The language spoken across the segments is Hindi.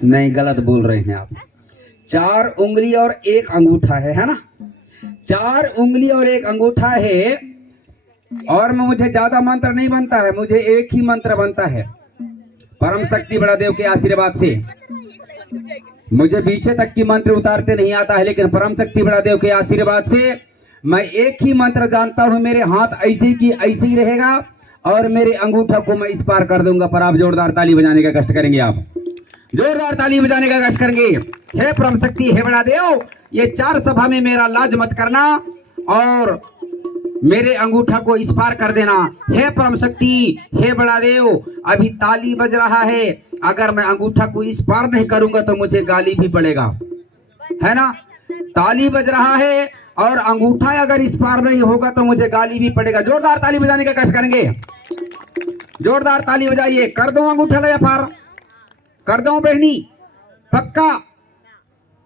नहीं, गलत बोल रहे हैं आप। 4 उंगली और 1 अंगूठा है ना? 4 उंगली और 1 अंगूठा है। और मुझे ज्यादा मंत्र नहीं बनता है, मुझे एक ही मंत्र बनता है। परम शक्ति बड़ा देव के आशीर्वाद से मुझे पीछे तक की मंत्र उतारते नहीं आता है, लेकिन परम शक्ति बड़ा देव के आशीर्वाद से मैं एक ही मंत्र जानता हूं। मेरे हाथ ऐसे की ऐसे ही रहेगा और मेरे अंगूठा को मैं इस पार कर दूंगा। पर आप जोरदार ताली बजाने का कष्ट करेंगे, आप जोरदार ताली बजाने का कष्ट करेंगे। हे परम शक्ति, हे बड़ा देव, ये 4 सभा में मेरा लाज मत करना और मेरे अंगूठा को इस पार कर देना। हे परम शक्ति, हे बड़ा देव, अभी ताली बज रहा है, अगर मैं अंगूठा को इस पार नहीं करूंगा तो मुझे गाली भी पड़ेगा, है ना? ताली बज रहा है और अंगूठा अगर इस पार नहीं होगा तो मुझे गाली भी पड़ेगा। जोरदार ताली बजाने का कष्ट करेंगे, जोरदार ताली बजाइए। कर दो अंगूठा या पार कर दो बहनी, पक्का।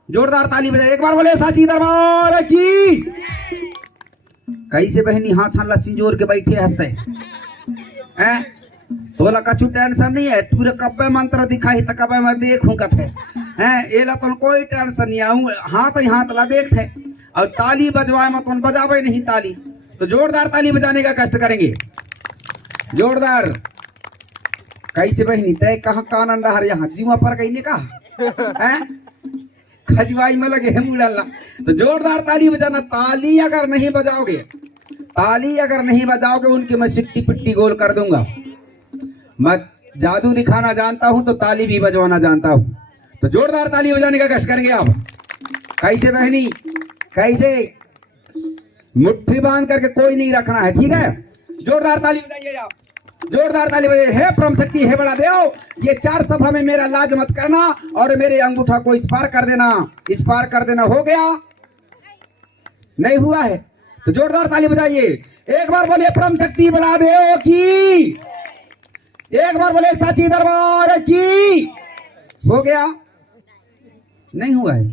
जोरदार ताली बजाइए, एक बार बोले साची दरबार की। कैसे बहनी हाथ हाला सिंजोर के बैठे हंसते हैं? तोला कछु टेंशन नहीं है, पूरे कब्बे मंत्र दिखाई तो कब्बे मैं देखूं कथे हैं, एला तो कोई टेंशन नहीं आऊं, हाथ ही हाथ ला देखते और ताली बजवाए मत तो बजावे नहीं ताली। तो जोरदार ताली बजाने का कष्ट करेंगे, जोरदार। कैसे बहनी तय कहाँ कानन रहा यहाँ जीवा पर कहीं ने कहा है खजवाई में लगे मुड़ल्ला। तो जोरदार ताली बजाना। ताली अगर नहीं बजाओगे, ताली अगर नहीं बजाओगे उनकी मैं सिट्टी पिट्टी गोल कर दूंगा। मैं जादू दिखाना जानता हूं तो ताली भी बजवाना जानता हूं। तो जोरदार ताली बजाने का कष्ट करेंगे आप। कैसे बहनी, कैसे? मुट्ठी बांध करके कोई नहीं रखना है, ठीक है? जोरदार ताली बजाइए आप, जोरदार ताली बजाइए। हे परम शक्ति, हे बड़ा देव, ये 4 सभा में मेरा लाज मत करना और मेरे अंगूठा को इस पार कर देना, इस पार कर देना। हो गया? नहीं हुआ है? तो जोरदार ताली बजाइए। एक बार बोले परम शक्ति बड़ा देव की, एक बार बोले साची दरबार की। हो गया? नहीं हुआ है,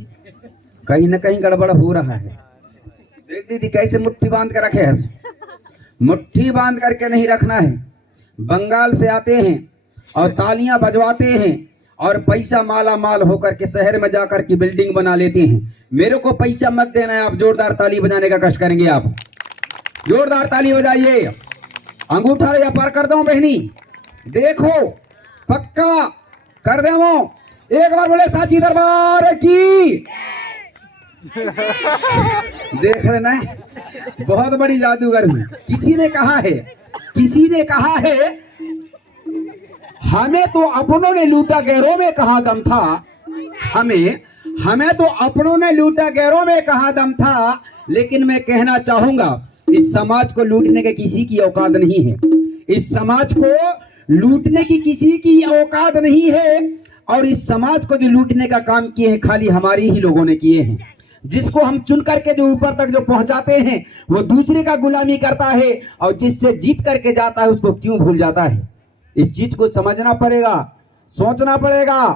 कहीं ना कहीं गड़बड़ हो रहा है। देख दीदी कैसे मुट्ठी बांध कर रखे है, मुट्ठी बांध करके नहीं रखना है। बंगाल से आते हैं और तालियां बजवाते हैं और पैसा माला माल होकर के शहर में जाकर के बिल्डिंग बना लेते हैं। मेरे को पैसा मत देना है। आप जोरदार ताली बजाने का कष्ट करेंगे, आप जोरदार ताली बजाइए। अंगूठा या पार कर दो बहनी, देखो पक्का कर दे वो। एक बार बोले साची दरबार की। देख रहे ना, बहुत बड़ी जादूगर हुई। किसी ने कहा है, किसी ने कहा है, हमें तो अपनों ने लूटा गैरों में कहाँ दम था। हमें तो अपनों ने लूटा गैरों में कहाँ दम था। लेकिन मैं कहना चाहूंगा, इस समाज को लूटने के किसी की औकात नहीं है। इस समाज को लूटने की किसी की औकात नहीं है। और इस समाज को जो लूटने का काम किए हैं खाली हमारी ही लोगों ने किए हैं। जिसको हम चुन करके जो ऊपर तक जो पहुंचाते हैं वो दूसरे का गुलामी करता है, और जिससे जीत करके जाता है उसको क्यों भूल जाता है। इस चीज को समझना पड़ेगा, सोचना पड़ेगा,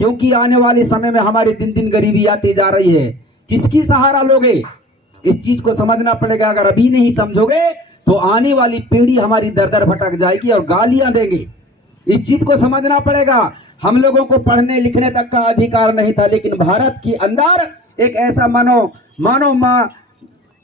क्योंकि आने वाले समय में हमारी दिन दिन गरीबी आती जा रही है। किसकी सहारा लोगे, इस चीज को समझना पड़ेगा। अगर अभी नहीं समझोगे तो आने वाली पीढ़ी हमारी दर दर भटक जाएगी और गालियां देंगे। इस चीज को समझना पड़ेगा। हम लोगों को पढ़ने लिखने तक का अधिकार नहीं था, लेकिन भारत के अंदर एक ऐसा मानो माँ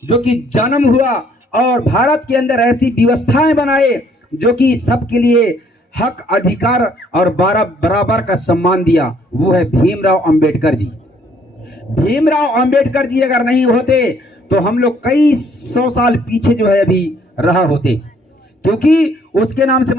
जो कि जन्म हुआ और भारत के अंदर ऐसी व्यवस्थाएं बनाए जो कि सबके लिए हक, अधिकार और बराबर का सम्मान दिया। वो है भीमराव अंबेडकर जी। भीमराव अंबेडकर जी अगर नहीं होते तो हम लोग कई 100 साल पीछे जो है अभी रहा होते, क्योंकि उसके नाम से